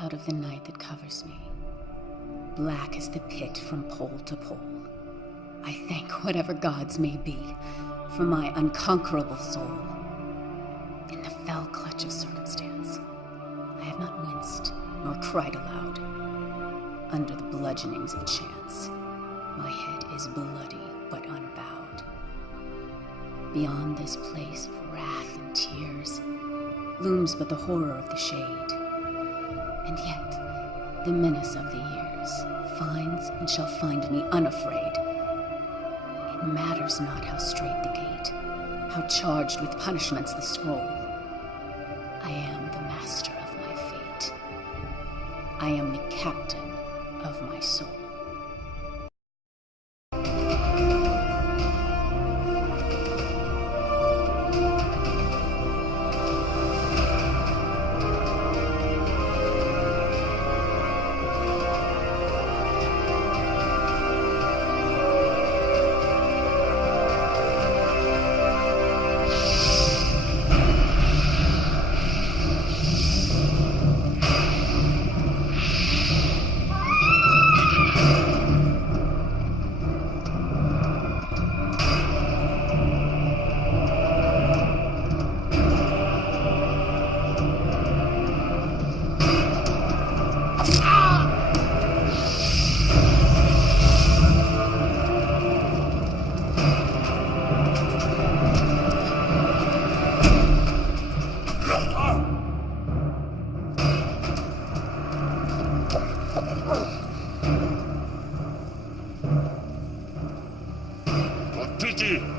out of the night that covers me. Black as the pit from pole to pole. I thank whatever gods may be for my unconquerable soul. In the fell clutch of circumstance, I have not winced nor cried aloud. Under the bludgeonings of chance, my head is bloody but unbowed. Beyond this place of wrath and tears looms but the horror of the shade. And yet, the menace of the years finds and shall find me unafraid. It matters not how straight the gate, how charged with punishments the scroll. I am the master of my fate. I am the captain of my soul.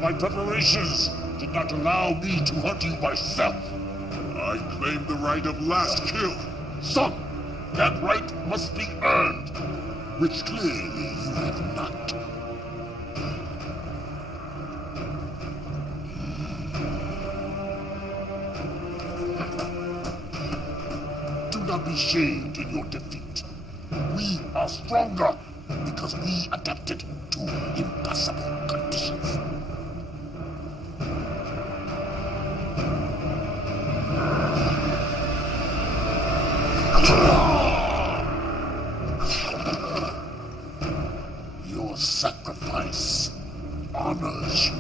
My preparations did not allow me to hunt you myself. I claim the right of last kill. Son, that right must be earned, which clearly you have not. Do not be shamed in your defeat. We are stronger because we adapted to impossible conditions. Your sacrifice honors you.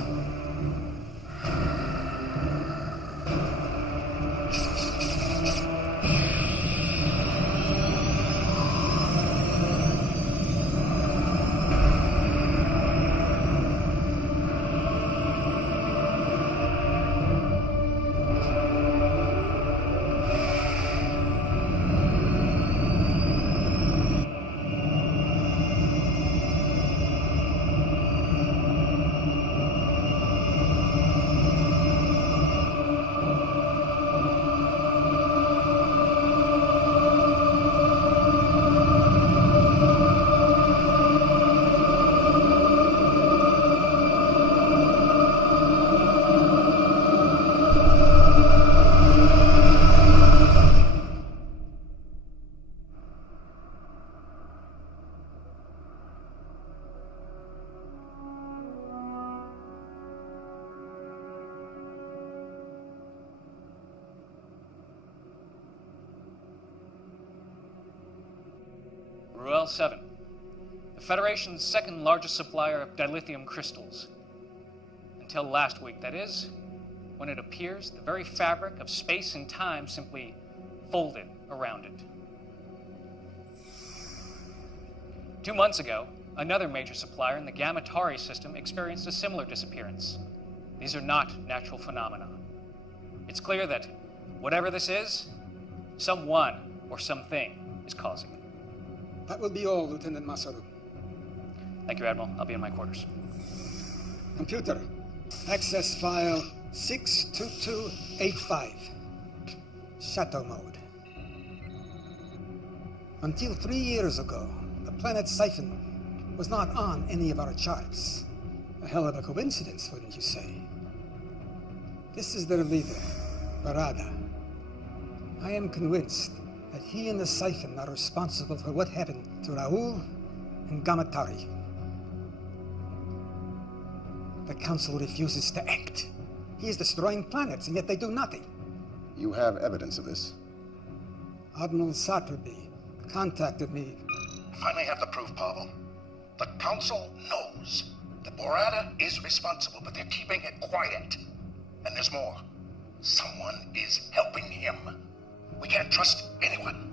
Ruel 7, the Federation's second largest supplier of dilithium crystals. Until last week, that is, when it appears the very fabric of space and time simply folded around it. 2 months ago, another major supplier in the Gamma Tauri system experienced a similar disappearance. These are not natural phenomena. It's clear that whatever this is, someone or something is causing it. That will be all, Lieutenant Masaru. Thank you, Admiral. I'll be in my quarters. Computer, access file 62285. Shadow mode. Until 3 years ago, the planet Siphon was not on any of our charts. A hell of a coincidence, wouldn't you say? This is their leader, Barada. I am convinced that he and the Siphon are responsible for what happened to Raul and Gamma Tauri. The Council refuses to act. He is destroying planets, and yet they do nothing. You have evidence of this? Admiral Saturby contacted me. Finally have the proof, Pavel. The Council knows that Borata is responsible, but they're keeping it quiet. And there's more. Someone is helping him. We can't trust anyone.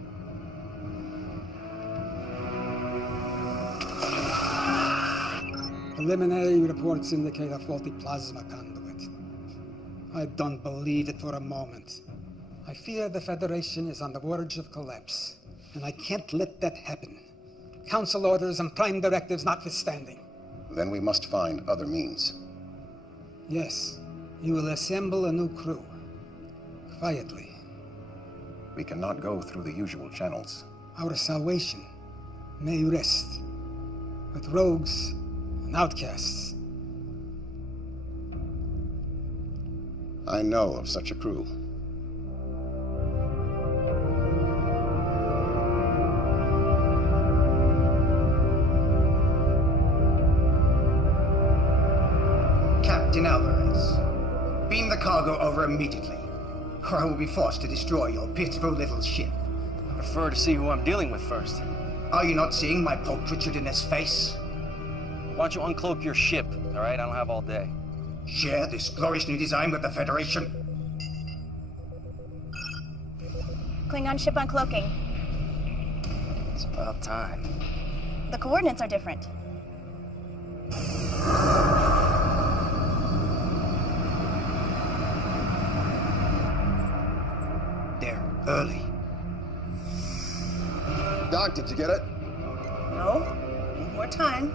Preliminary reports indicate a faulty plasma conduit. I don't believe it for a moment. I fear the Federation is on the verge of collapse, and I can't let that happen. Council orders and prime directives notwithstanding. Then we must find other means. Yes, you will assemble a new crew. Quietly. We cannot go through the usual channels. Our salvation may rest with rogues and outcasts. I know of such a crew. Captain Alvarez, beam the cargo over immediately, or I will be forced to destroy your pitiful little ship. I prefer to see who I'm dealing with first. Are you not seeing my pulchritudinous face? Why don't you uncloak your ship, all right? I don't have all day. Share this glorious new design with the Federation? Klingon ship uncloaking. It's about time. The coordinates are different. They're early. Doc, did you get it? No. Need more time.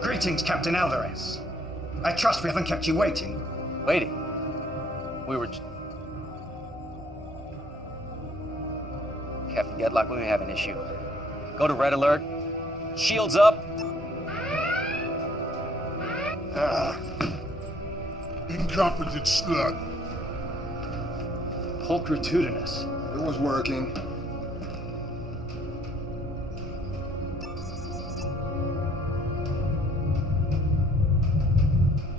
Greetings, Captain Alvarez. I trust we haven't kept you waiting. Waiting? We were... Captain Gedlock, we may have an issue. Go to red alert. Shields up. Incompetent slug. Pulchritudinous. It was working.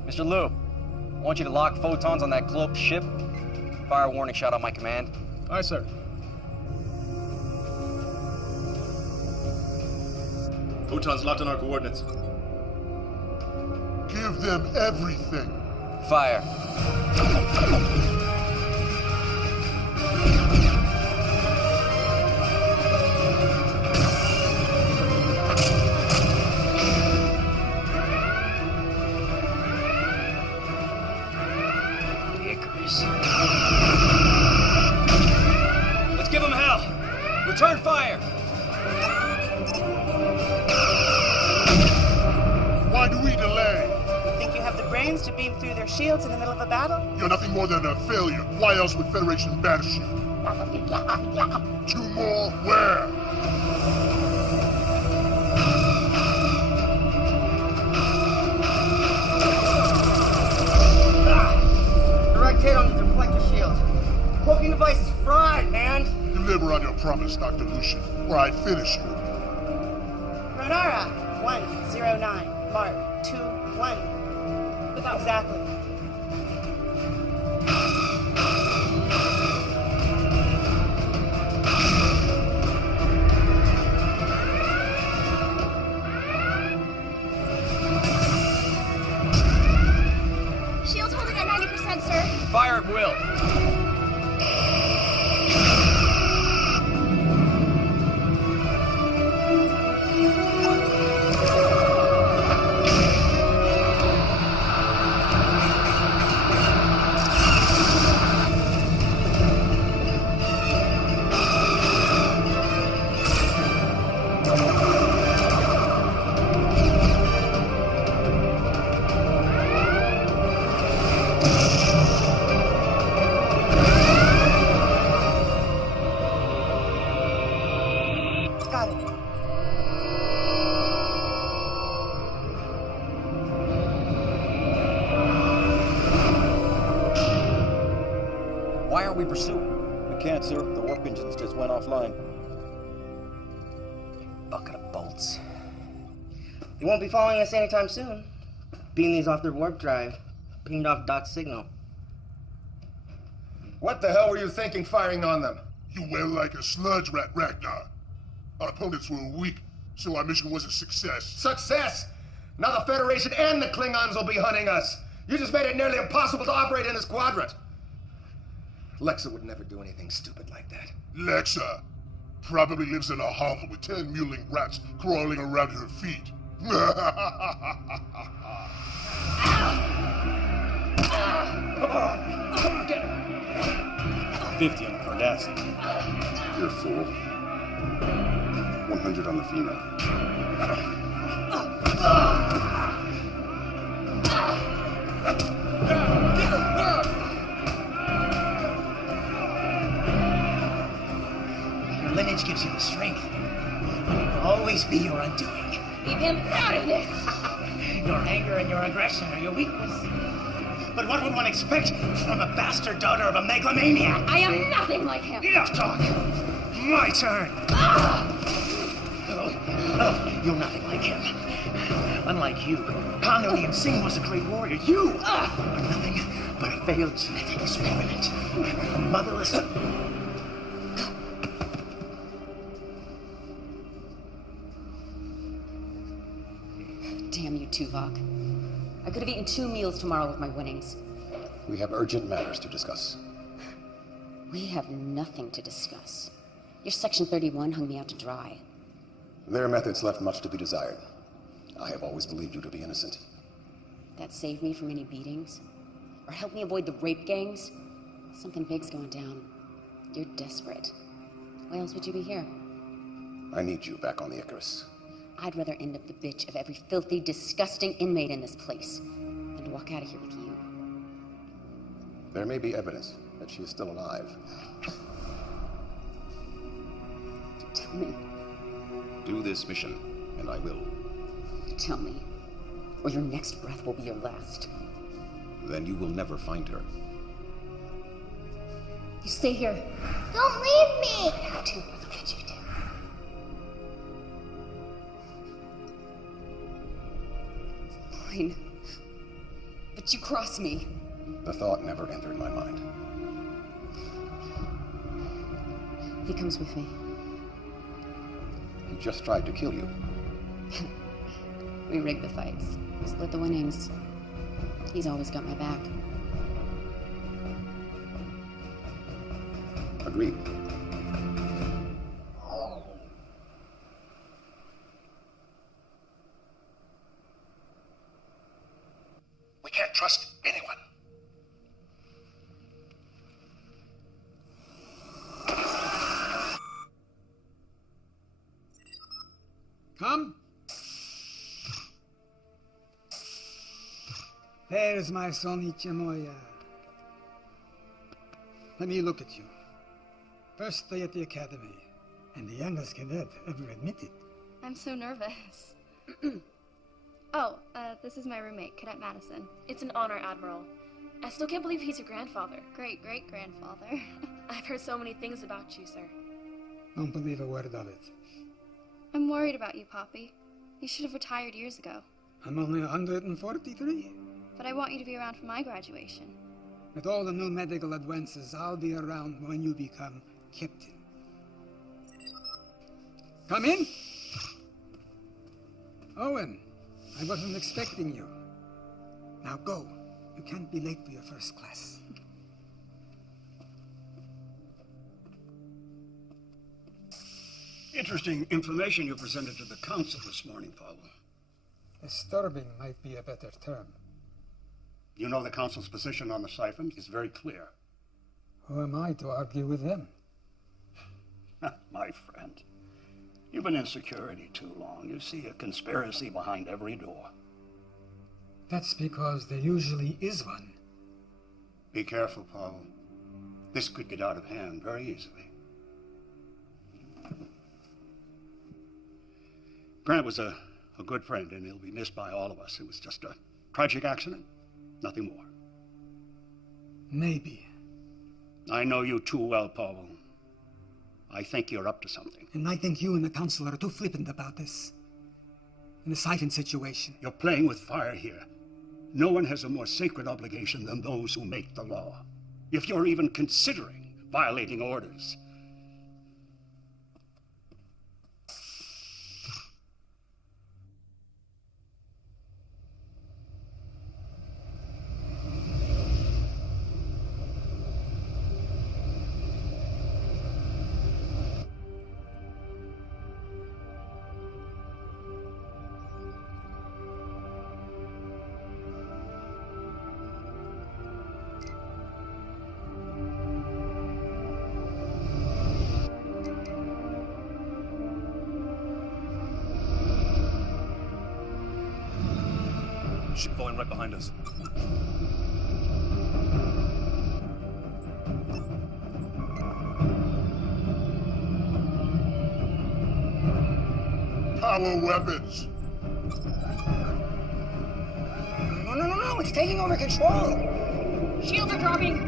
Mr. Liu, I want you to lock photons on that cloaked ship. Fire a warning shot on my command. Aye, sir. Photons locked on our coordinates. Give them everything. Fire. Icarus. Let's give them hell. Return fire. Why do we delay? You think you have the brains to beam through their shields in the middle of a battle? You're nothing more than a failure. Why else would Federation banish you? 2 more? Where? Direct hit on the deflector shield. Cloaking device is fried, man. Deliver on your promise, Dr. Lucian, or I finish you. Renara, 109. Mark, 2-1. Exactly. Shields holding at 90%, sir. Fire at will. Got it. Why aren't we pursuing? We can't, sir. The warp engines just went offline. Bucket of bolts. They won't be following us anytime soon. Beam these off their warp drive. Pinged off Doc's signal. What the hell were you thinking firing on them? You were like a sludge rat, Ragnar. Our opponents were weak, so our mission was a success. Success! Now the Federation and the Klingons will be hunting us. You just made it nearly impossible to operate in this quadrant. Lexa would never do anything stupid like that. Lexa probably lives in a hovel with 10 mewling rats crawling around her feet. 50 on the Cardassian. You're a fool. 100 on the female. Your lineage gives you the strength. It will always be your undoing. Keep him out of this! Your anger and your aggression are your weakness. But what would one expect from a bastard daughter of a megalomaniac? I am nothing like him! Enough talk! My turn! Oh, you're nothing like him. Unlike you, Khan Singh was a great warrior. You are nothing but a failed genetic experiment. A motherless... Damn you, Tuvok. I could have eaten 2 meals tomorrow with my winnings. We have urgent matters to discuss. We have nothing to discuss. Your Section 31 hung me out to dry. Their methods left much to be desired. I have always believed you to be innocent. That saved me from any beatings? Or helped me avoid the rape gangs? Something big's going down. You're desperate. Why else would you be here? I need you back on the Icarus. I'd rather end up the bitch of every filthy, disgusting inmate in this place than to walk out of here with you. There may be evidence that she is still alive. Tell me. Do this mission, and I will. Tell me, or your next breath will be your last. Then you will never find her. You stay here. Don't leave me! How to? Look at you do. Fine. But you cross me. The thought never entered my mind. He comes with me. He just tried to kill you. We rigged the fights. Split the winnings. He's always got my back. Agreed. We can't trust anyone. Come. There's my son Ichimoya. Let me look at you. First day at the academy, and the youngest cadet ever admitted. I'm so nervous. This is my roommate, Cadet Madison. It's an honor, Admiral. I still can't believe he's your grandfather. Great-great-grandfather. I've heard so many things about you, sir. Don't believe a word of it. I'm worried about you, Poppy. You should have retired years ago. I'm only 143. But I want you to be around for my graduation. With all the new medical advances, I'll be around when you become captain. Come in. Owen, I wasn't expecting you. Now go. You can't be late for your first class. Interesting information you presented to the Council this morning, Paul. Disturbing might be a better term. You know the Council's position on the siphons is very clear. Who am I to argue with them? My friend, you've been in security too long. You see a conspiracy behind every door. That's because there usually is one. Be careful, Paul. This could get out of hand very easily. Grant was a good friend, and he'll be missed by all of us. It was just a tragic accident, nothing more. Maybe. I know you too well, Paul. I think you're up to something. And I think you and the Council are too flippant about this. In the siphon situation. You're playing with fire here. No one has a more sacred obligation than those who make the law. if you're even considering violating orders. Ship falling right behind us. Power weapons! No, it's taking over control! Shields are dropping!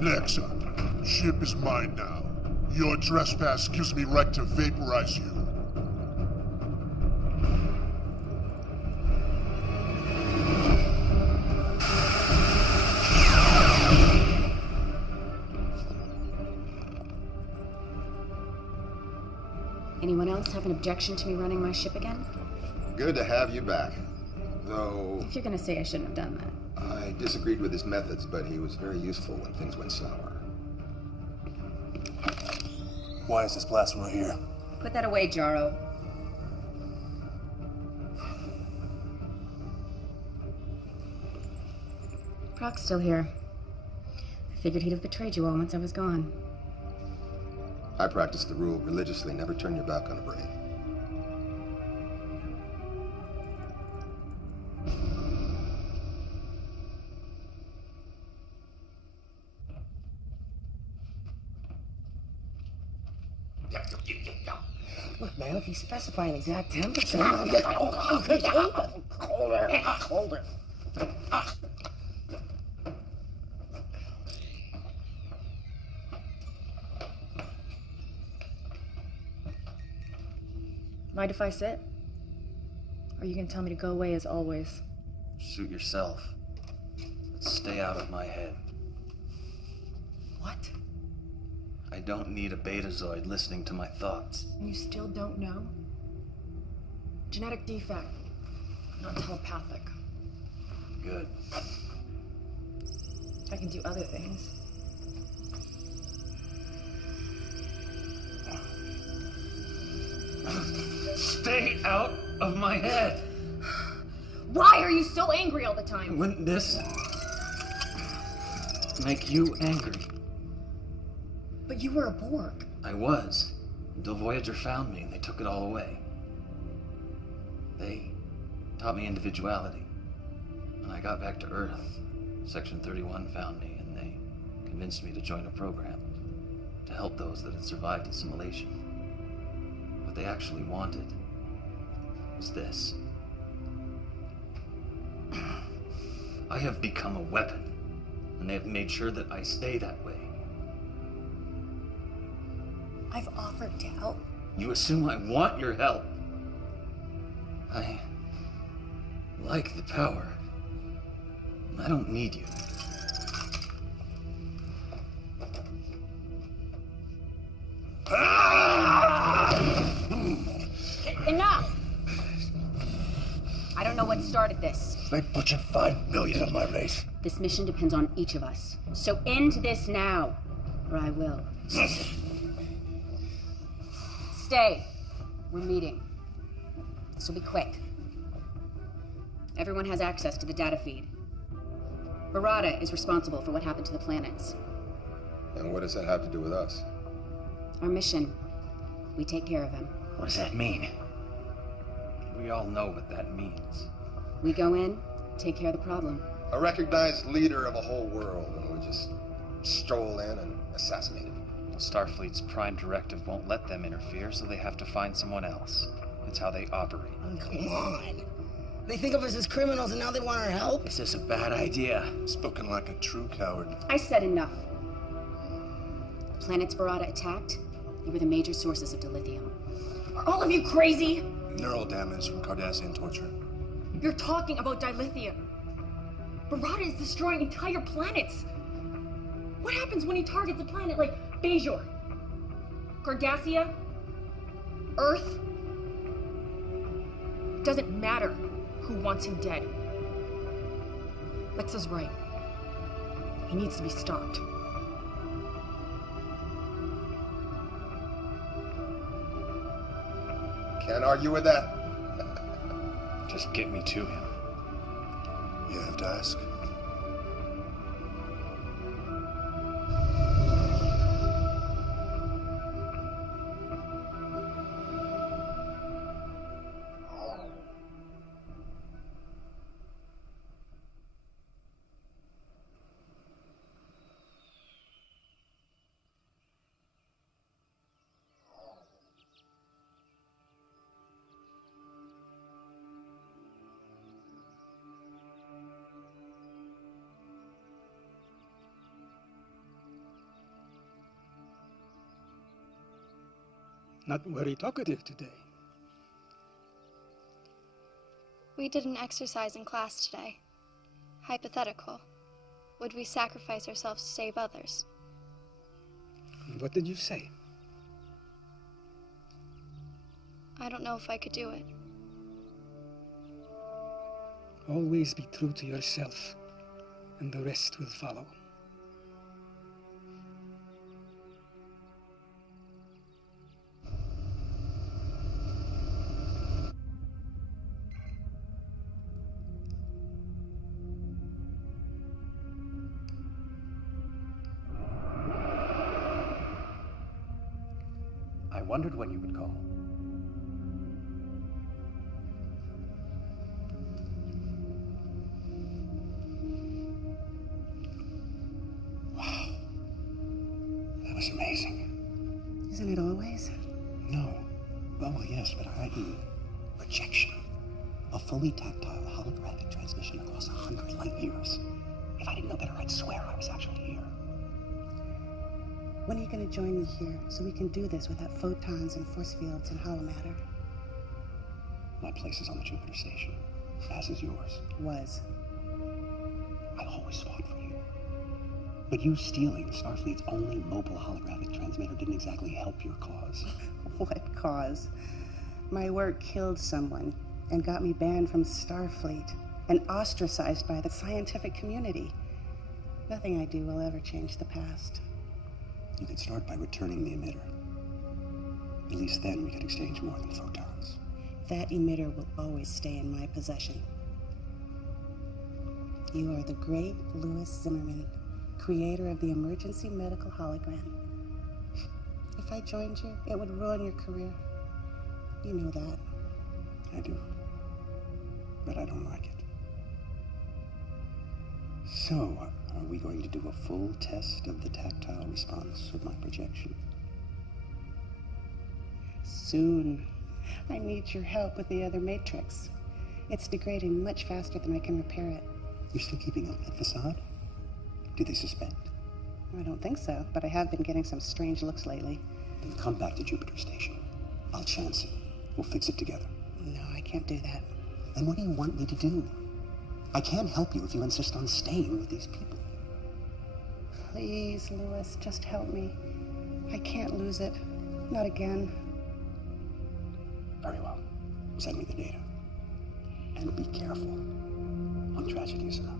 Lexa, ship is mine now. Your trespass gives me right to vaporize you. Anyone else have an objection to me running my ship again? Good to have you back. Though... If you're gonna say I shouldn't have done that. I disagreed with his methods, but he was very useful when things went sour. Why is this blasphemy here? Put that away, Jaro. Proc's still here. I figured he'd have betrayed you all once I was gone. I practice the rule religiously, never turn your back on a brain. Look, man, if you specify an exact temperature... Colder. Mind if I sit? Or you can tell me to go away as always? Suit yourself. But stay out of my head. What? I don't need a betazoid listening to my thoughts. You still don't know? Genetic defect. Not telepathic. Good. I can do other things. Stay out of my head! Why are you so angry all the time? Wouldn't this make you angry? But you were a Borg. I was, until Voyager found me and they took it all away. They taught me individuality. When I got back to Earth, Section 31 found me and they convinced me to join a program to help those that had survived assimilation. What they actually wanted was this. I have become a weapon, and they have made sure that I stay that way. I've offered to help. You assume I want your help. I like the power. I don't need you. Enough! I don't know what started this. They butchered 5 million of my race. This mission depends on each of us. So end this now, or I will. Stay. We're meeting. This will be quick. Everyone has access to the data feed. Barada is responsible for what happened to the planets. And what does that have to do with us? Our mission. We take care of him. What does that mean? We all know what that means. We go in, take care of the problem. A recognized leader of a whole world, and we just stroll in and assassinate him. Starfleet's prime directive won't let them interfere, so they have to find someone else. It's how they operate. Come on. They think of us as criminals and now they want our help? Is this a bad idea? Spoken like a true coward. I said enough. The planets Barada attacked, they were the major sources of dilithium. Are all of you crazy? Neural damage from Cardassian torture. You're talking about dilithium. Barada is destroying entire planets. What happens when he targets a planet like Bajor, Cardassia, Earth? Doesn't matter who wants him dead. Lexa's right. He needs to be stopped. Can't argue with that. Just get me to him. You have to ask. Not very talkative today. We did an exercise in class today. Hypothetical. Would we sacrifice ourselves to save others? What did you say? I don't know if I could do it. Always be true to yourself, and the rest will follow. I wondered when you would call. Wow. That was amazing. Isn't it always? No. Well, yes, but I mean projection. A fully tactile holographic transmission across 100 light years. If I didn't know better, I'd swear I was actually here. When are you going to join me here so we can do this without photons and force fields and holomatter? My place is on the Jupiter station, as is yours. Was. I always fought for you. But you stealing Starfleet's only mobile holographic transmitter didn't exactly help your cause. What cause? My work killed someone and got me banned from Starfleet and ostracized by the scientific community. Nothing I do will ever change the past. You could start by returning the emitter. At least then we could exchange more than photons. That emitter will always stay in my possession. You are the great Louis Zimmerman, creator of the emergency medical hologram. If I joined you, it would ruin your career. You know that. I do. But I don't like it. So, are we going to do a full test of the tactile response of my projection? Soon. I need your help with the other matrix. It's degrading much faster than I can repair it. You're still keeping up that facade? Do they suspect? I don't think so, but I have been getting some strange looks lately. Then come back to Jupiter Station. I'll chance it. We'll fix it together. No, I can't do that. Then what do you want me to do? I can't help you if you insist on staying with these people. Please, Louis, just help me. I can't lose it. Not again. Very well. Send me the data. And be careful. One tragedy is enough.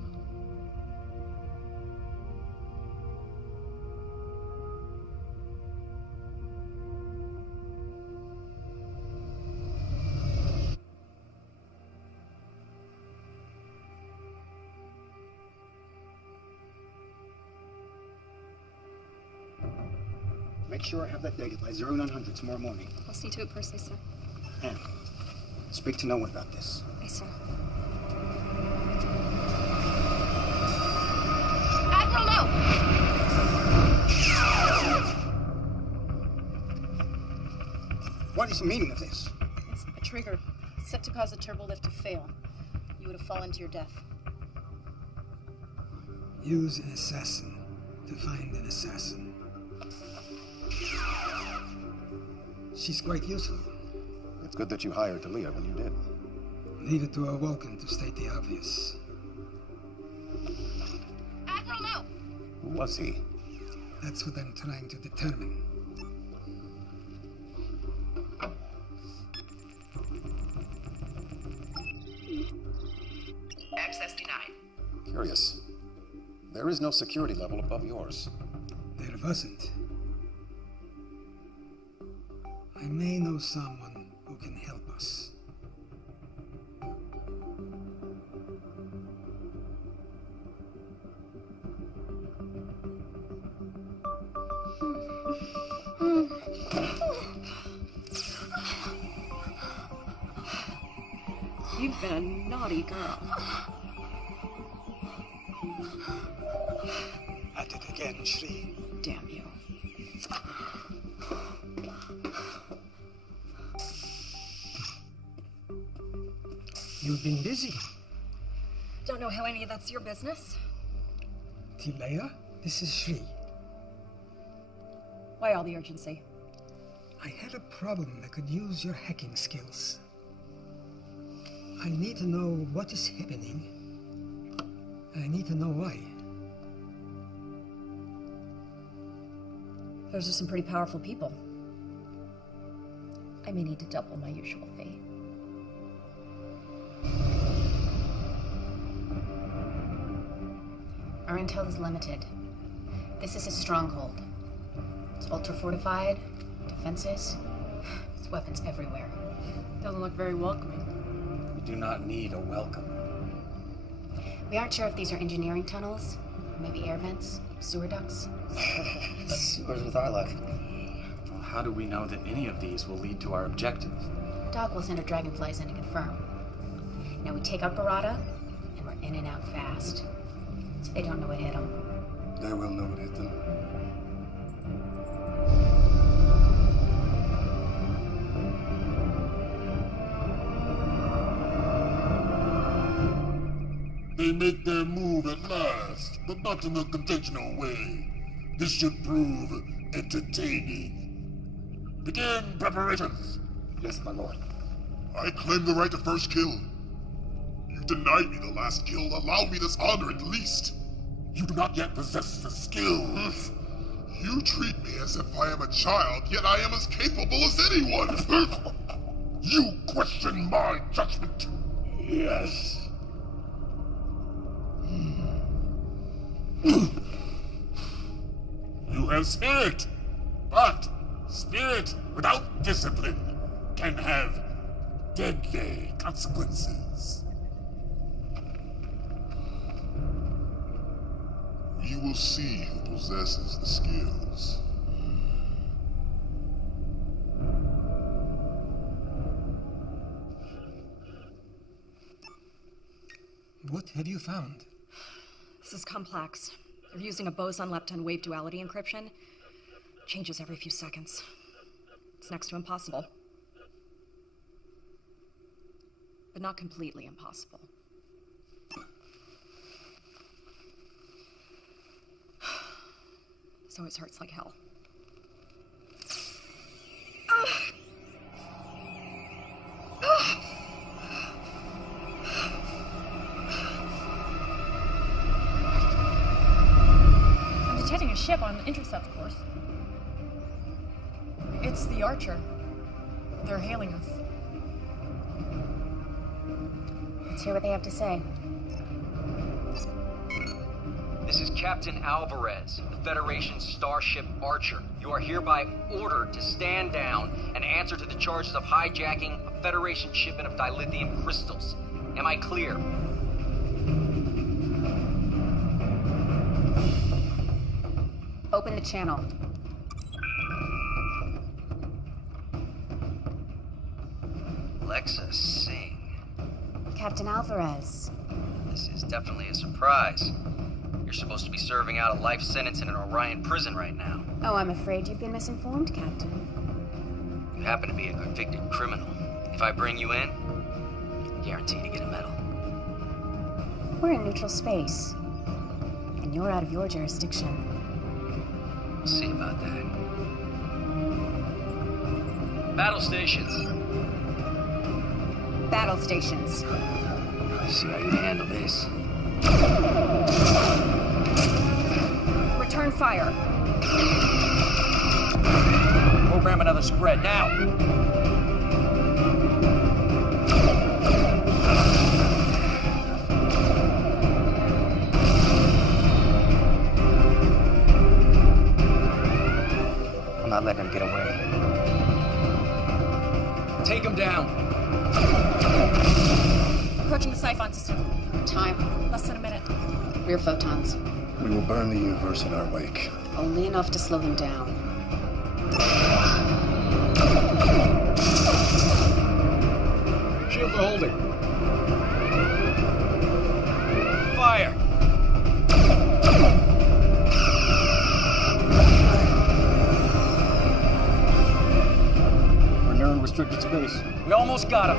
Make sure I have that data by 0900 tomorrow morning. I'll see to it personally, sir. And speak to no one about this. Yes, sir. Admiral Lowe! What is the meaning of this? It's a trigger set to cause the turbolift to fail. You would have fallen to your death. Use an assassin to find an assassin. She's quite useful. It's good that you hired Talia when you did. Leave it to a Vulcan to state the obvious. Admiral, no! Who was he? That's what I'm trying to determine. Access denied. Curious. There is no security level above yours. There wasn't. I may know someone who can help us. You've been a naughty girl. At it again, Shri. Damn you. You've been busy. Don't know how any of that's your business. Tilea, this is Shri. Why all the urgency? I had a problem that could use your hacking skills. I need to know what is happening. I need to know why. Those are some pretty powerful people. I may need to double my usual fee. Our intel is limited. This is a stronghold. It's ultra-fortified, defenses, there's weapons everywhere. Doesn't look very welcoming. We do not need a welcome. We aren't sure if these are engineering tunnels, maybe air vents, sewer ducts. Sewers with our luck. How do we know that any of these will lead to our objective? Doc will send her dragonflies in to confirm. Now we take out Barada, and we're in and out fast. So they don't know what hit them. They will know what hit them. They make their move at last, but not in a conventional way. This should prove entertaining. Begin preparations. Yes, my lord. I claim the right to first kill. You denied me the last kill. Allow me this honor at least. You do not yet possess the skills. You treat me as if I am a child, yet I am as capable as anyone. You question my judgment. Yes. You have spirit, but spirit without discipline can have deadly consequences. You will see who possesses the skills. What have you found? This is complex. They're using a boson-lepton wave duality encryption. Changes every few seconds. It's next to impossible. But not completely impossible. So it hurts like hell. I'm detecting a ship on the intercept course. It's the Archer. They're hailing us. Let's hear what they have to say. This is Captain Alvarez, the Federation's starship Archer. You are hereby ordered to stand down and answer to the charges of hijacking a Federation shipment of dilithium crystals. Am I clear? Open the channel. Alexa Singh. Captain Alvarez. This is definitely a surprise. You're supposed to be serving out a life sentence in an Orion prison right now. Oh, I'm afraid you've been misinformed, Captain. You happen to be a convicted criminal. If I bring you in, guaranteed to get a medal. We're in neutral space, and you're out of your jurisdiction. We'll see about that. Battle stations. Battle stations. See how you handle this. Return fire. Program another spread, now! I'm not letting him get away. Take him down. Approaching the Siphon system. Time. Less than a minute. Rear photons. We will burn the universe in our wake. Only enough to slow them down. Shields are holding. Fire! We're near unrestricted space. We almost got him.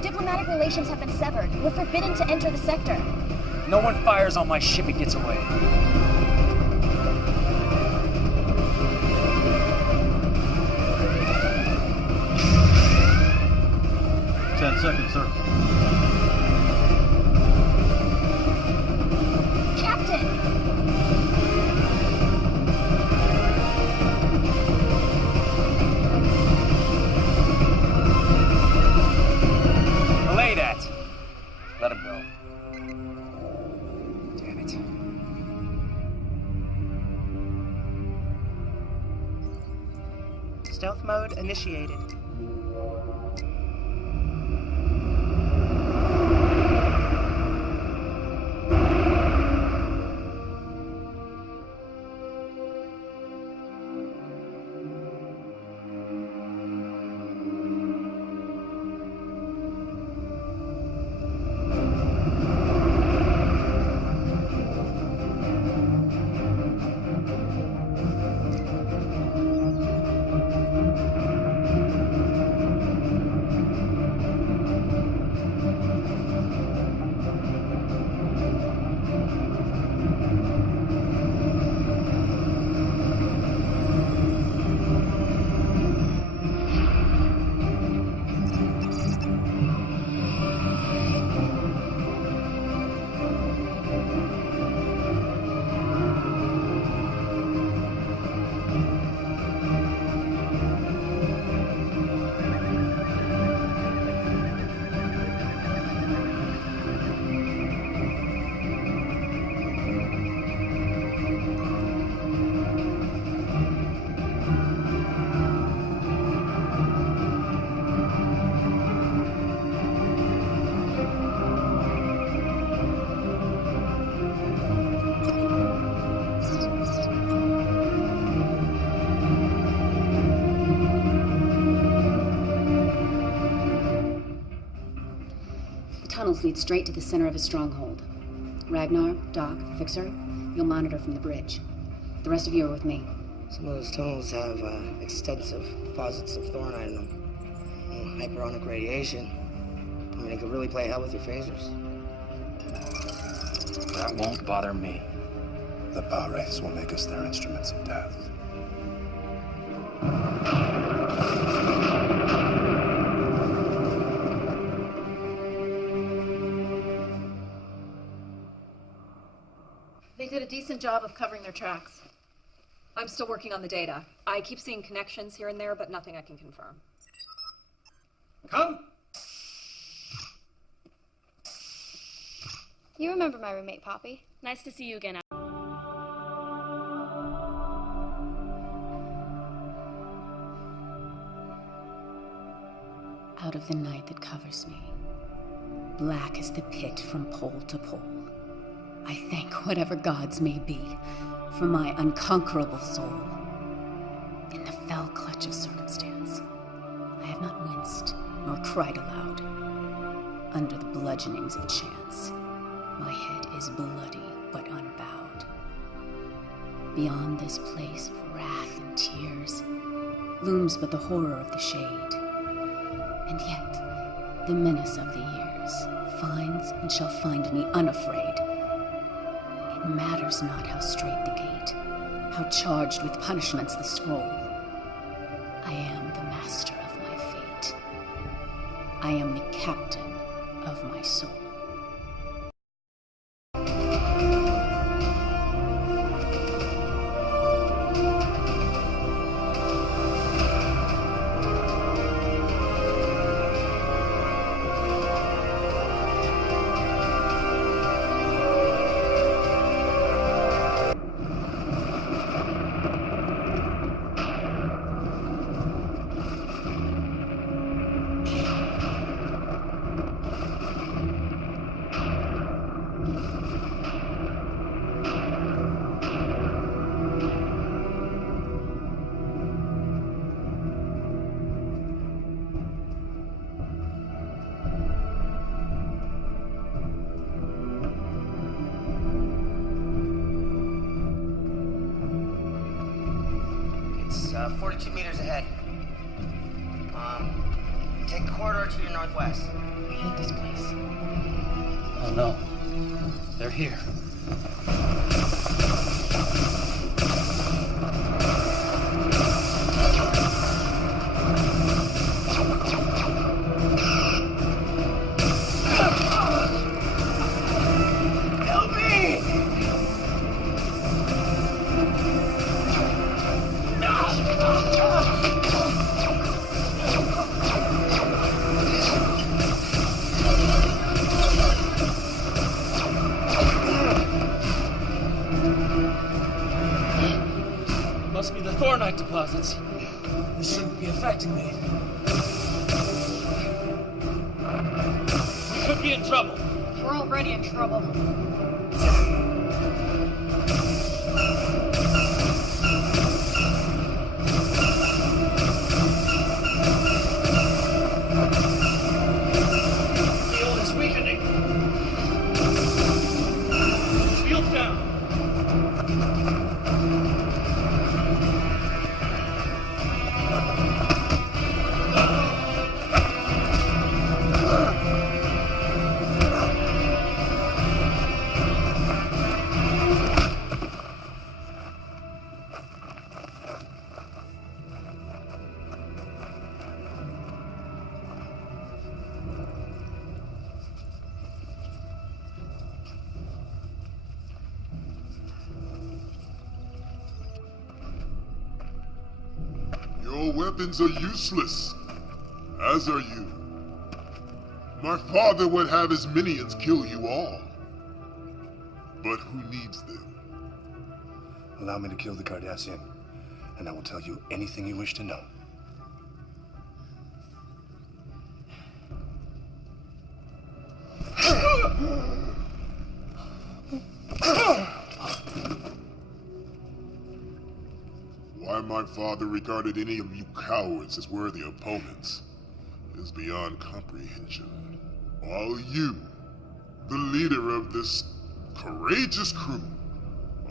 Diplomatic relations have been severed. We're forbidden to enter the sector. No one fires on my ship and gets away. Seconds, sir. Captain! Belay that. Let him go. Damn it. Stealth mode initiated. Tunnels lead straight to the center of his stronghold. Ragnar, Doc, Fixer, you'll monitor from the bridge. The rest of you are with me. Some of those tunnels have extensive deposits of thornite in them. Hyperonic radiation. I mean, it could really play hell with your phasers. That won't bother me. The power wraiths will make us their instruments of death. They did a decent job of covering their tracks. I'm still working on the data. I keep seeing connections here and there, but nothing I can confirm. Come! You remember my roommate, Poppy? Nice to see you again. Out of the night that covers me, black as the pit from pole to pole, I thank whatever gods may be for my unconquerable soul. In the fell clutch of circumstance, I have not winced nor cried aloud. Under the bludgeonings of chance, my head is bloody but unbowed. Beyond this place of wrath and tears looms but the horror of the shade. And yet, the menace of the years finds and shall find me unafraid. It matters not how straight the gate, how charged with punishments the scroll. I am the master of my fate. I am the captain of my soul. It's 42 meters ahead. Take the corridor to your northwest. We hit this place. Oh no. They're here. Help me! Must be the Thornite deposits. This shouldn't be affecting me. We could be in trouble. We're already in trouble. Field is weakening. Field down. Your weapons are useless, as are you. My father would have his minions kill you all. But who needs them? Allow me to kill the Cardassian, and I will tell you anything you wish to know. Why my father regarded any of you cowards as worthy opponents is beyond comprehension. While you, the leader of this courageous crew,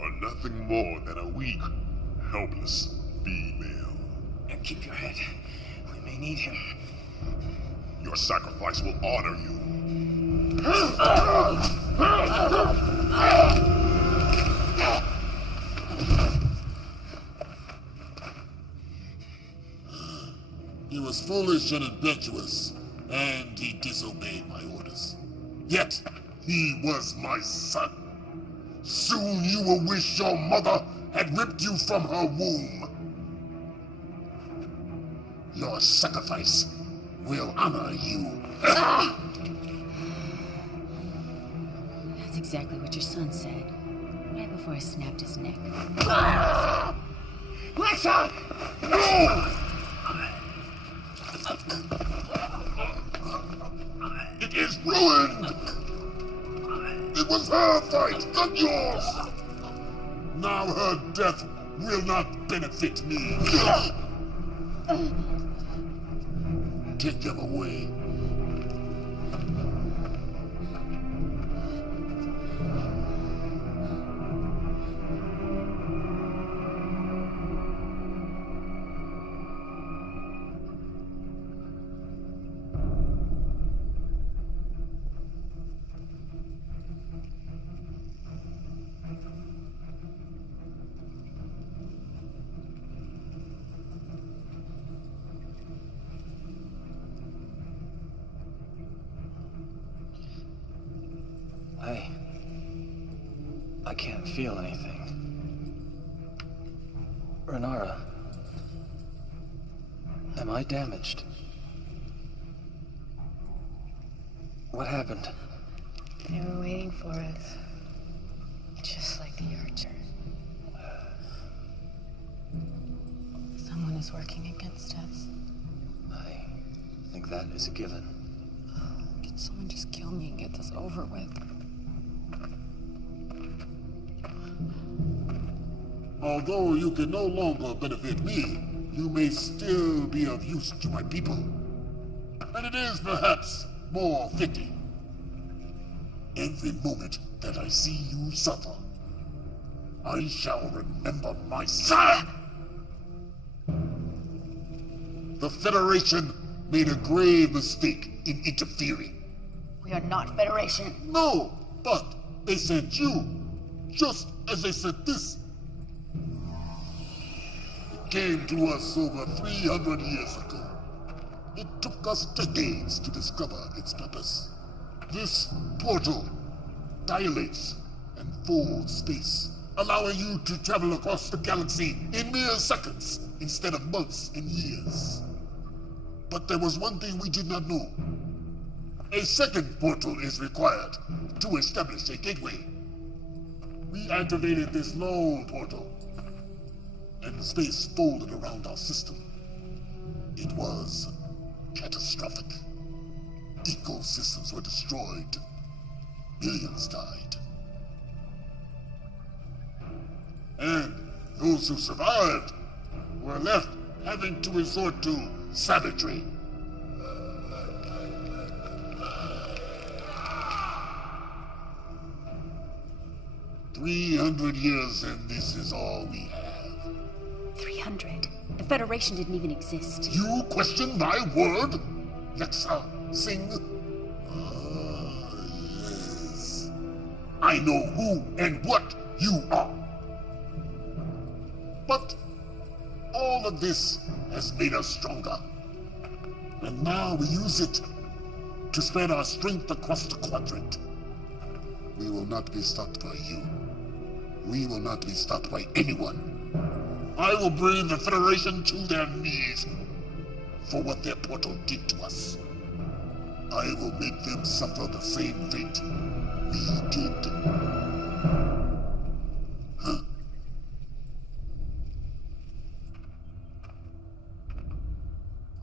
are nothing more than a weak, helpless female. And keep your head. We may need him. Your sacrifice will honor you. He was foolish and impetuous, and he disobeyed my orders. Yet, he was my son. Soon you will wish your mother had ripped you from her womb. Your sacrifice will honor you. That's exactly what your son said, right before I snapped his neck. Lexa! No! It is ruined! It was her fight, not yours! Now her death will not benefit me. Take them away. I can't feel anything. Renara, am I damaged? What happened? They were waiting for us. Just like the Archer. Someone is working against us. I think that is a given. Can someone just kill me and get this over with? Although you can no longer benefit me, you may still be of use to my people. And it is perhaps more fitting. Every moment that I see you suffer, I shall remember my son! The Federation made a grave mistake in interfering. We are not Federation. No, but they sent you, just as they sent this. It came to us over 300 years ago. It took us decades to discover its purpose. This portal dilates and folds space, allowing you to travel across the galaxy in mere seconds instead of months and years. But there was one thing we did not know. A second portal is required to establish a gateway. We activated this lone portal, and space folded around our system. It was catastrophic. Ecosystems were destroyed. Millions died. And those who survived were left having to resort to savagery. "300 years, and this is all we have." 300? The Federation didn't even exist. You question my word? Lexa, Singh? Yes. I know who and what you are. But all of this has made us stronger. And now we use it to spread our strength across the quadrant. We will not be stopped by you. We will not be stopped by anyone. I will bring the Federation to their knees for what their portal did to us. I will make them suffer the same fate we did. Huh?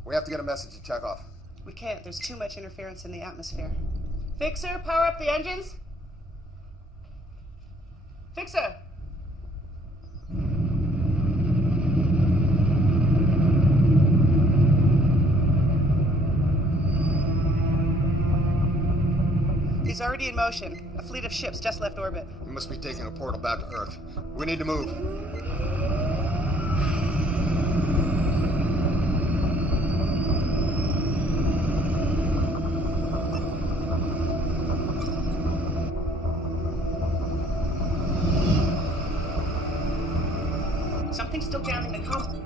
We have to get a message to Chekhov. We can't. There's too much interference in the atmosphere. Fixer, power up the engines. Fixer! He's already in motion. A fleet of ships just left orbit. We must be taking a portal back to Earth. We need to move. Something's still jamming the comm.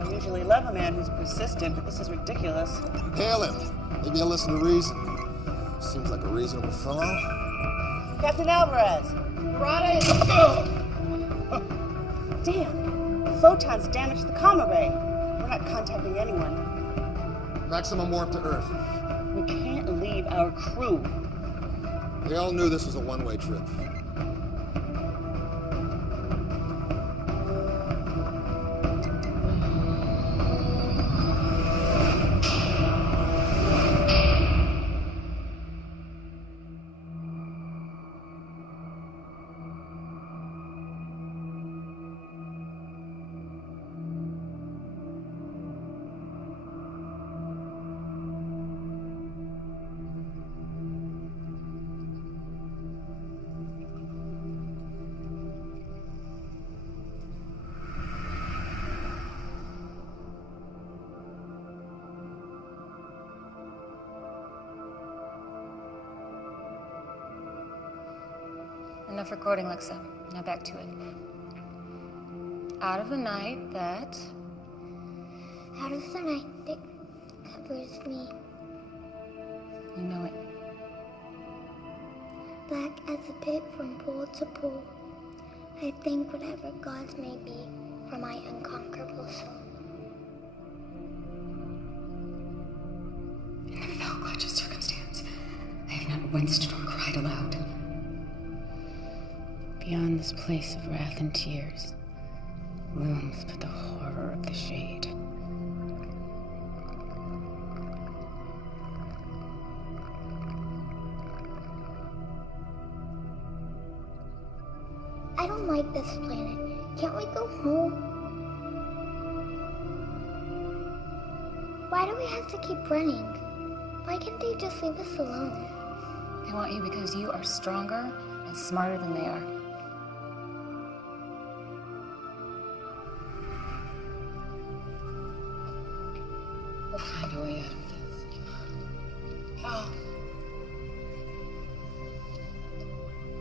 I usually love a man who's persistent, but this is ridiculous. Hail him. Maybe he'll listen to reason. Seems like a reasonable fellow. Captain Alvarez! Barada is... Damn! The photons damaged the comm array. We're not contacting anyone. Maximum warp to Earth. We can't leave our crew. We all knew this was a one-way trip. Enough recording, Lexa. Now back to it. Out of the night that... Out of the night that covers me. You know it. Black as the pit from pole to pole. I thank whatever gods may be for my unconquerable soul. In the fell clutch of circumstance, I have not winced nor cried aloud. Beyond this place of wrath and tears, looms but the horror of the shade. I don't like this planet. Can't we go home? Why do we have to keep running? Why can't they just leave us alone? They want you because you are stronger and smarter than they are. We'll find a way out of this. How?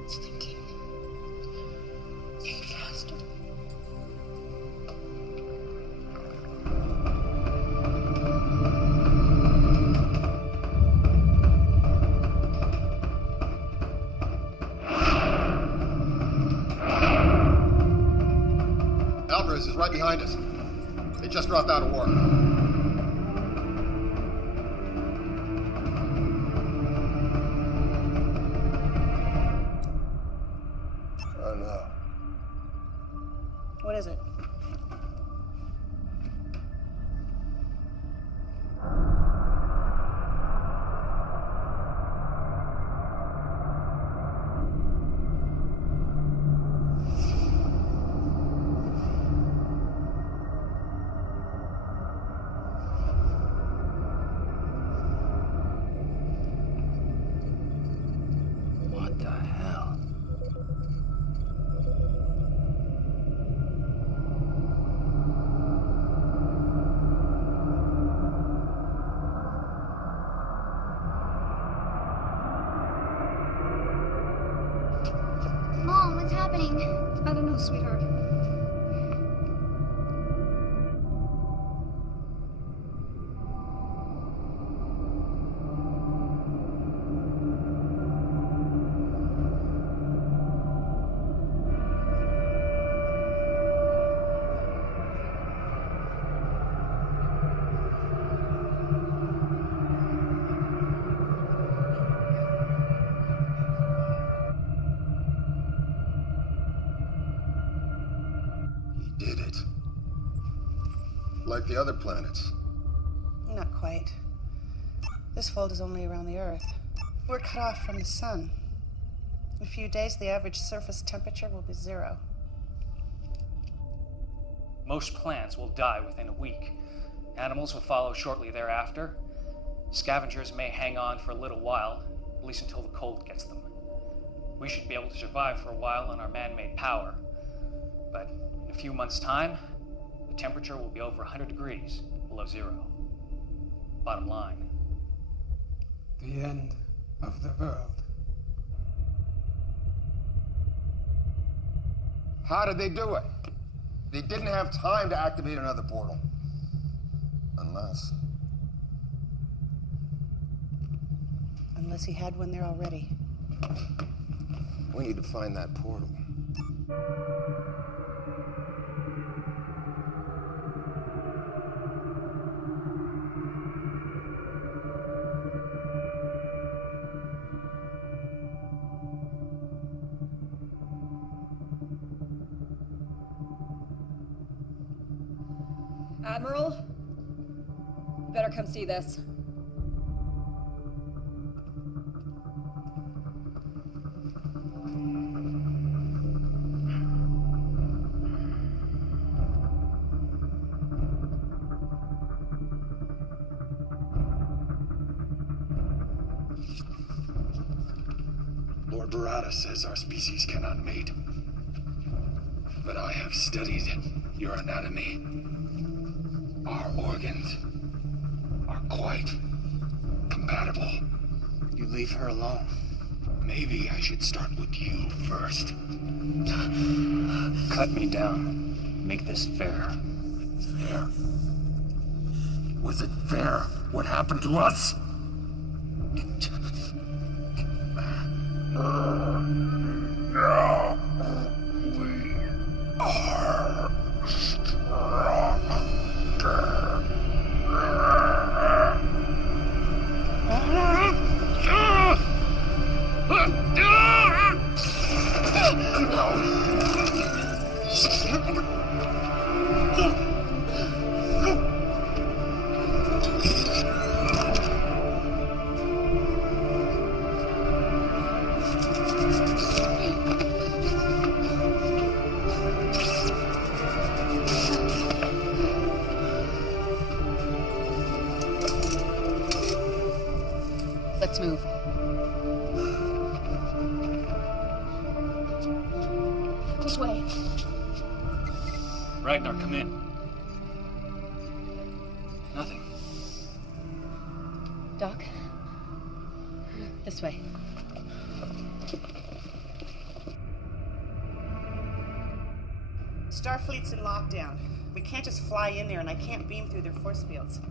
It's thinking. Think faster. Alvarez is right behind us. They just dropped out of war. Oh no. What is it? What the hell? Mom, what's happening? I don't know, sweetheart. Did it. Like the other planets. Not quite. This fold is only around the Earth. We're cut off from the sun. In a few days, the average surface temperature will be 0. Most plants will die within a week. Animals will follow shortly thereafter. Scavengers may hang on for a little while, at least until the cold gets them. We should be able to survive for a while on our man-made power. But in a few months' time, the temperature will be over 100 degrees below 0. Bottom line. The end of the world. How did they do it? They didn't have time to activate another portal. Unless he had one there already. We need to find that portal. Admiral, you better come see this. Lord Barada says our species cannot mate. But I have studied your anatomy. Our organs are quite compatible. You leave her alone. Maybe I should start with you first. Cut me down. Make this fair. Fair? Was it fair what happened to us? Now we are Let's move. This way. Ragnar, come in. Nothing. Doc? This way. Starfleet's in lockdown. We can't just fly in there, and I can't beam through their force fields.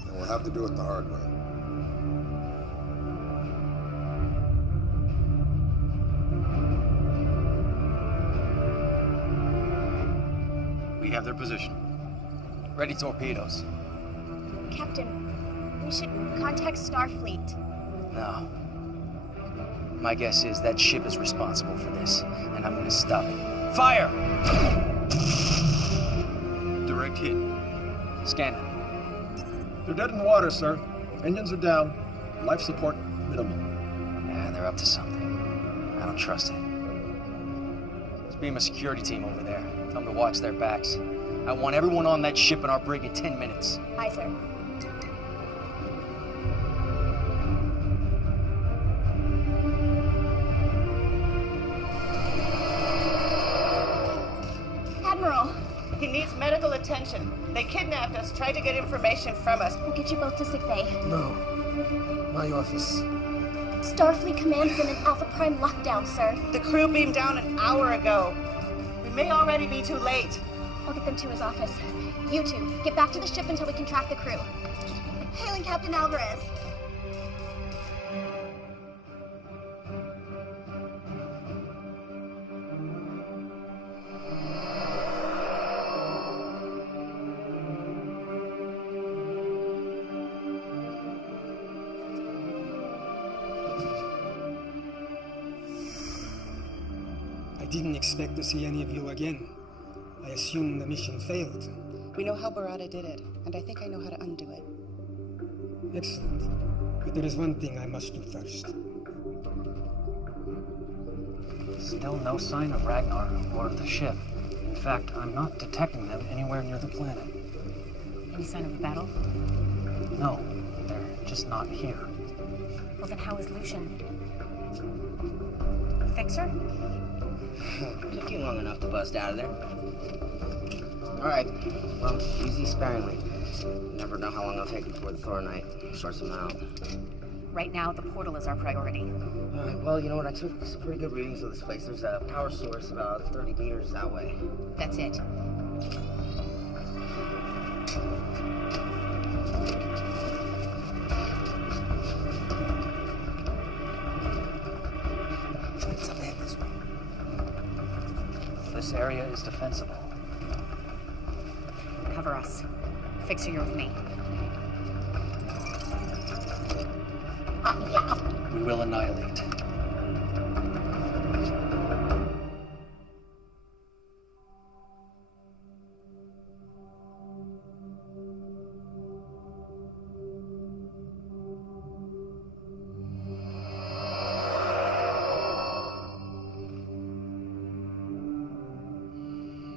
Then we'll have to do it the hard way. We have their position. Ready torpedoes. Captain, we should contact Starfleet. No. My guess is that ship is responsible for this, and I'm gonna stop it. Fire! Direct hit. Scan them. They're dead in the water, sir. Engines are down. Life support minimal. Yeah, they're up to something. I don't trust it. Let's beam a security team over there. Tell them to watch their backs. I want everyone on that ship in our brig in 10 minutes. Aye, sir. Admiral! He needs medical attention. They kidnapped us, tried to get information from us. We'll get you both to sickbay. No. My office. Starfleet Command is in an Alpha Prime lockdown, sir. The crew beamed down an hour ago. We may already be too late. I'll get them to his office. You two, get back to the ship until we can track the crew. Hailing Captain Alvarez. I didn't expect to see any of you again. I assume the mission failed. We know how Barada did it, and I think I know how to undo it. Excellent. But there is one thing I must do first. Still no sign of Ragnar or the ship. In fact, I'm not detecting them anywhere near the planet. Any sign of a battle? No, they're just not here. Well, then how is Lucian? Fixer? Took you long enough to bust out of there. Alright, well, use these sparingly. You never know how long it'll take before the Thoronite sorts them out. Right now, the portal is our priority. Alright, well, you know what? I took some pretty good readings of this place. There's a power source about 30 meters that way. That's it. This area is defensible. Cover us. Fixer, you're with me. We will annihilate.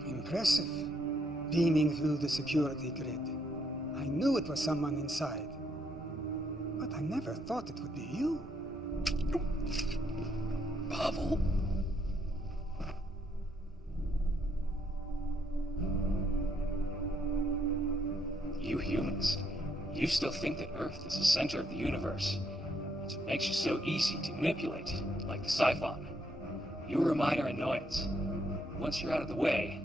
Impressive. Beaming through the security grid. I knew it was someone inside. But I never thought it would be you. Pavel? You humans, you still think that Earth is the center of the universe. It's what makes you so easy to manipulate, like the Siphon. You're a minor annoyance. Once you're out of the way,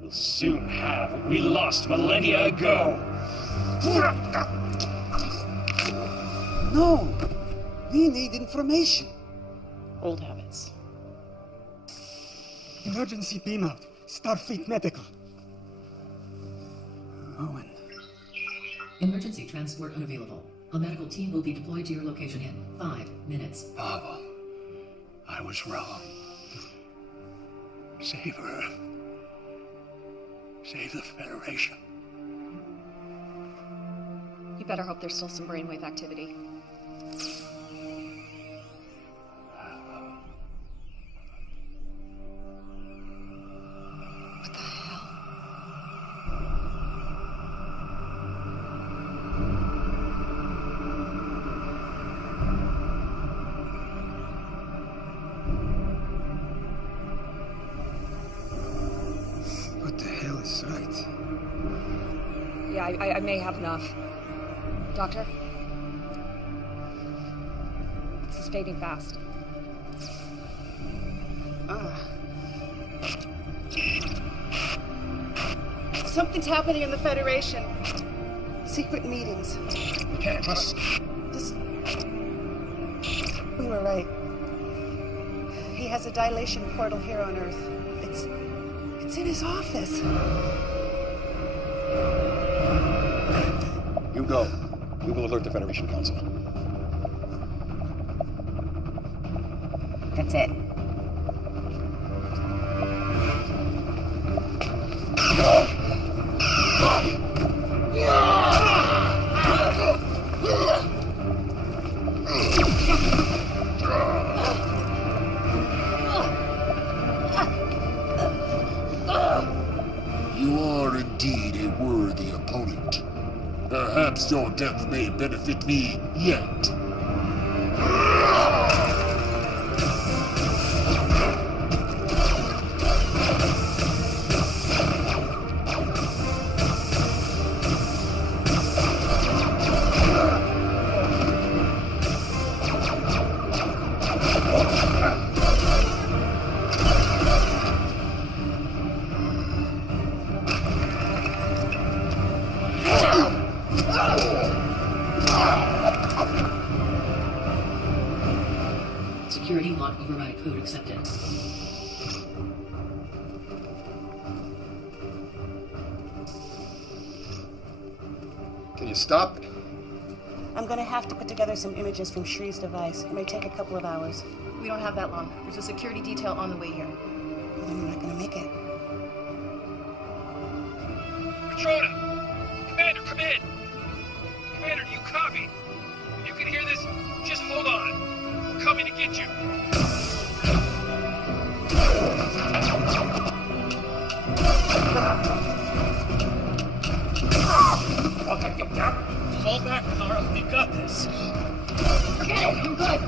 we'll soon have what we lost millennia ago. No! We need information. Old habits. Emergency beam out. Starfleet Medical. Owen. Emergency transport unavailable. A medical team will be deployed to your location in 5 minutes. Pavel, I was wrong. Save her. Save the Federation. You better hope there's still some brainwave activity. What the hell? What the hell is right? Yeah, I may have enough. Doctor? This is fading fast. Something's happening in the Federation. Secret meetings. We can't trust. We were right. He has a dilation portal here on Earth. It's in his office. You go. We will alert the Federation Council. That's it. You are indeed a worthy opponent. Perhaps your death may benefit me yet. Security lock override code accepted. Can you stop it? I'm gonna have to put together some images from Shree's device. It may take a couple of hours. We don't have that long. There's a security detail on the way here. Well, then we're not gonna make it. Patrona! Commander, come in! Commander, do you copy? If you can hear this, just hold on. I'm coming to get you. Fall back, Carl. We got this. Okay, I'm good.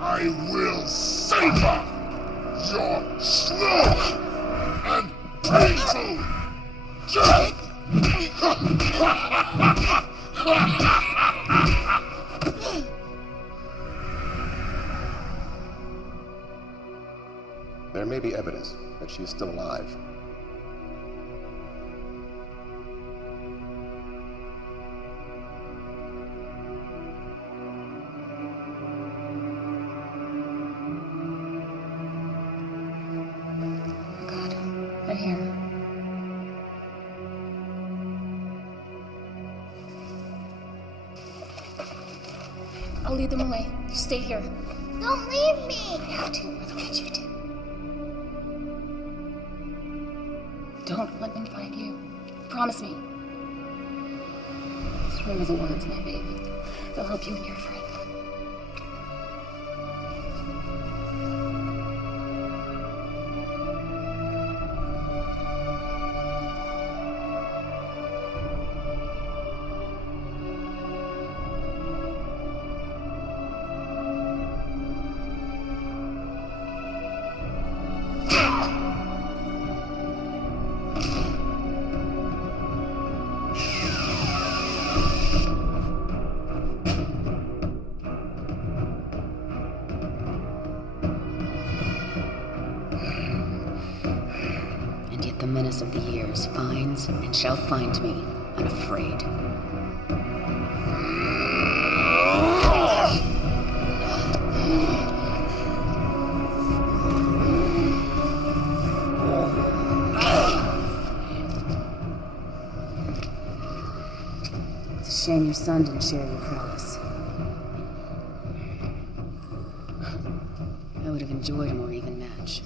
I will savor your slow and painful death! There may be evidence that she is still alive. They're here. I'll lead them away. You stay here. Don't leave me! I have to. Look at you two. Don't let them find you. Promise me. Just remember the words, my baby. They'll help you and your friend. darkness of the years finds and shall find me unafraid. It's a shame your son didn't share your prowess. I would have enjoyed a more even match.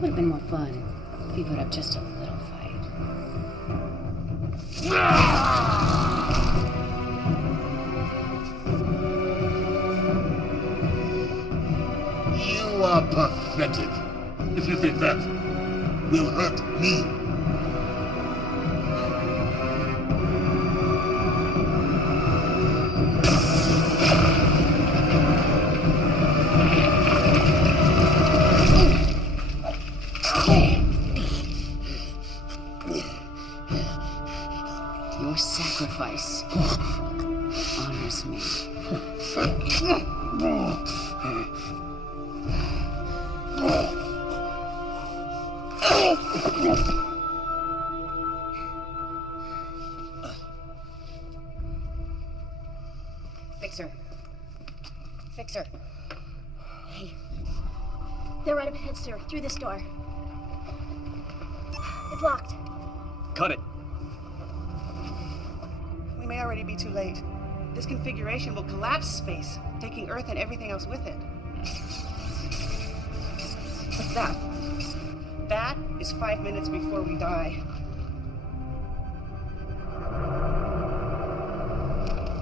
Would have been more fun if you put up just a little fight. You are pathetic. If you think that will hurt me. Your sacrifice honors me. Fixer. Fixer. Hey. They're right up ahead, sir. Through this door. It's locked. Cut it. We may already be too late. This configuration will collapse space, taking Earth and everything else with it. What's that? That is 5 minutes before we die.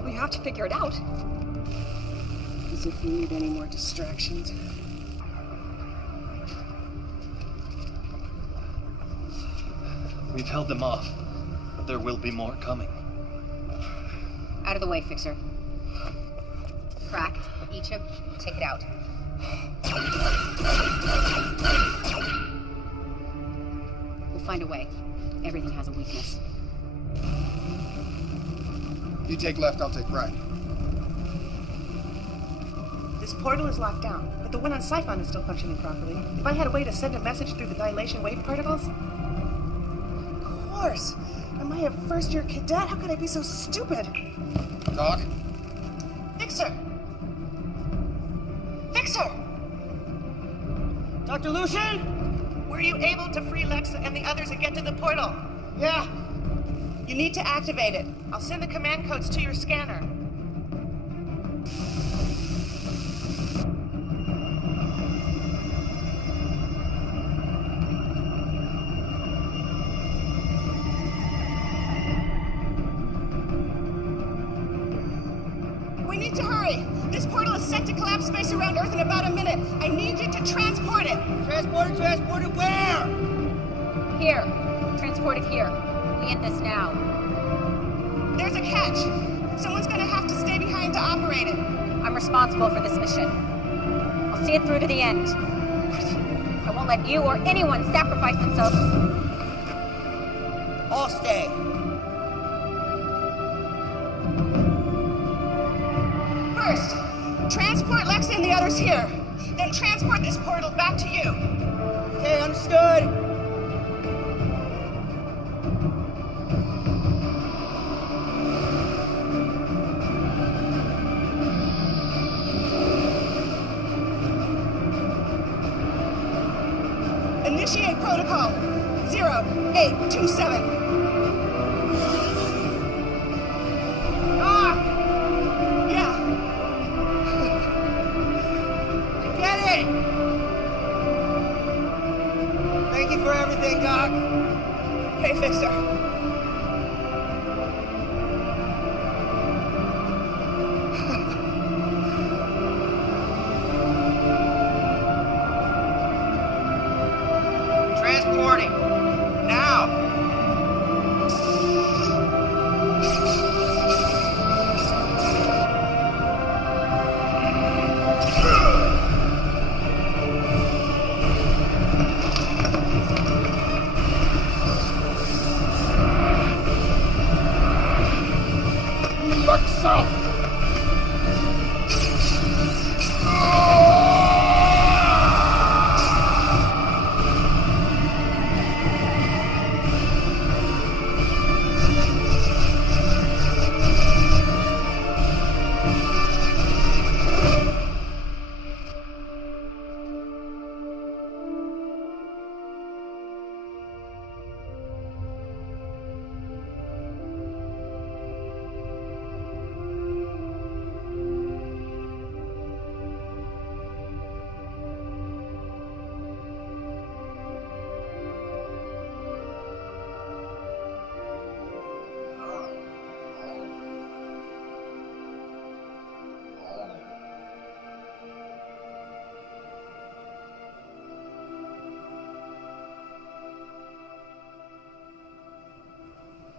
We have to figure it out. As if we need any more distractions. We've held them off, but there will be more coming. Out of the way, Fixer. Crack, each of take it out. We'll find a way. Everything has a weakness. You take left, I'll take right. This portal is locked down, but the one on Siphon is still functioning properly. If I had a way to send a message through the dilation wave particles... Of course! Am I a first-year cadet? How could I be so stupid? Doc? Fixer! Fixer! Dr. Lucian? Were you able to free Lex and the others and get to the portal? Yeah. You need to activate it. I'll send the command codes to your scanner. We need to hurry. This portal is set to collapse space around Earth in about a minute. I need you to transport it. Transport it where? Here. Transport it here. We end this now. There's a catch. Someone's gonna have to stay behind to operate it. I'm responsible for this mission. I'll see it through to the end. I won't let you or anyone sacrifice themselves. I'll stay. First, transport Lex and the others here. Then transport this portal back to you. Okay, understood. Initiate protocol 0827. Doc! Yeah. I get it! Thank you for everything, Doc. Hey, Fixer. Transporting. Now. Lexa!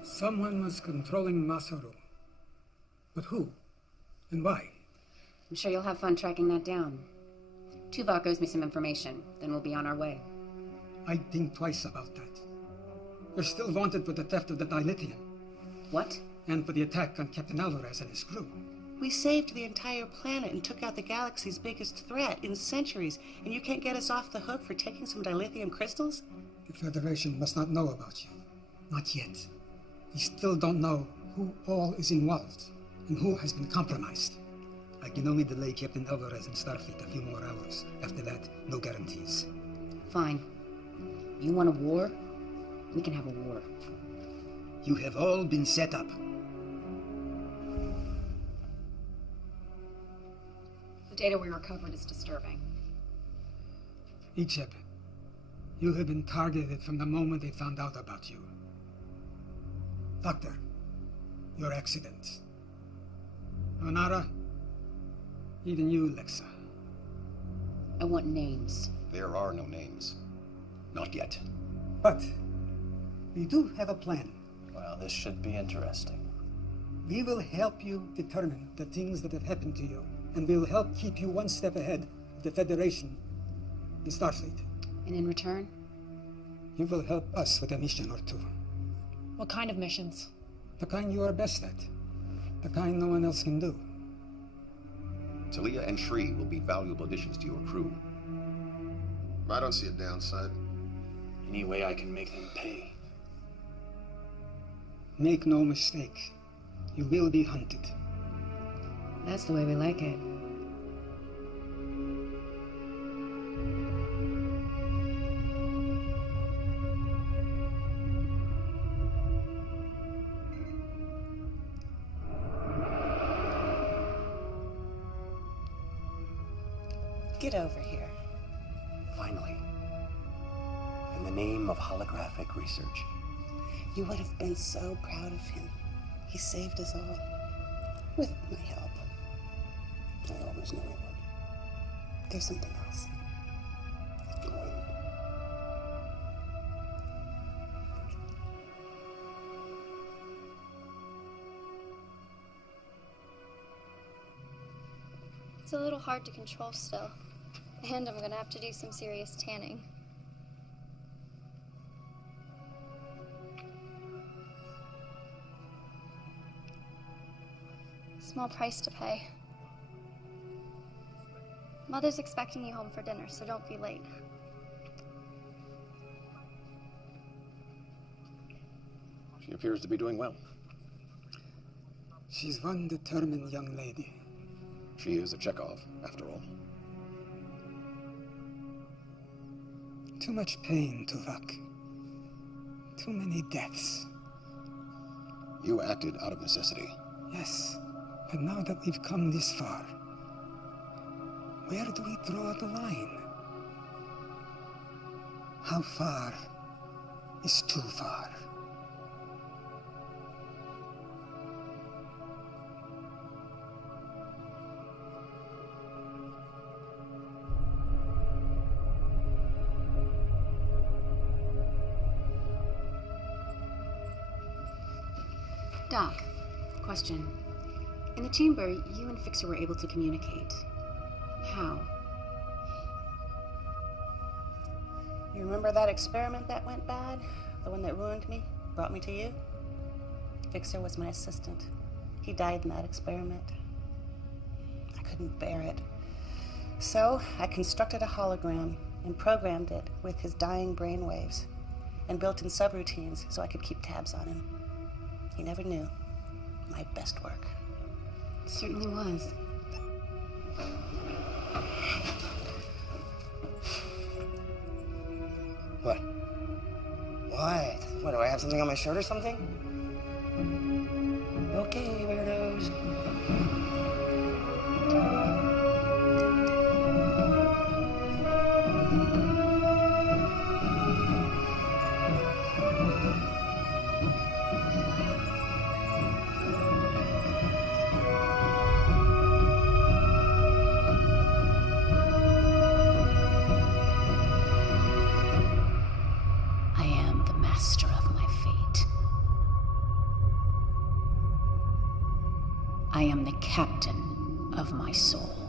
Someone was controlling Masaru. But who? And why? I'm sure you'll have fun tracking that down. Tuvok owes me some information, then we'll be on our way. I'd think twice about that. You're still wanted for the theft of the dilithium. What? And for the attack on Captain Alvarez and his crew. We saved the entire planet and took out the galaxy's biggest threat in centuries, and you can't get us off the hook for taking some dilithium crystals? The Federation must not know about you. Not yet. We still don't know who all is involved and who has been compromised. I can only delay Captain Alvarez and Starfleet a few more hours. After that, no guarantees. Fine. You want a war? We can have a war. You have all been set up. The data we recovered is disturbing. Icheb, you have been targeted from the moment they found out about you. Doctor, your accident. Onara, even you, Lexa. I want names. There are no names. Not yet. But we do have a plan. Well, this should be interesting. We will help you determine the things that have happened to you, and we'll help keep you one step ahead of the Federation, the Starfleet. And in return? You will help us with a mission or two. What kind of missions? The kind you are best at. The kind no one else can do. Talia and Shri will be valuable additions to your crew. I don't see a downside. Any way I can make them pay. Make no mistake. You will be hunted. That's the way we like it. Get over here. Finally. In the name of holographic research. You would have been so proud of him. He saved us all. With my help. I always knew he would. There's something else. It's a little hard to control still. And I'm gonna have to do some serious tanning. Small price to pay. Mother's expecting you home for dinner, so don't be late. She appears to be doing well. She's one determined young lady. She is a Chekhov, after all. Too much pain, Tuvok. Too many deaths. You acted out of necessity. Yes, but now that we've come this far, where do we draw the line? How far is too far? Doc, question. In the chamber, you and Fixer were able to communicate. How? You remember that experiment that went bad? The one that ruined me? Brought me to you? Fixer was my assistant. He died in that experiment. I couldn't bear it. So I constructed a hologram and programmed it with his dying brainwaves and built in subroutines so I could keep tabs on him. He never knew. My best work. It certainly was. What? What? What, do I have something on my shirt or something? Okay, weirdos. I am the master of my fate. I am the captain of my soul.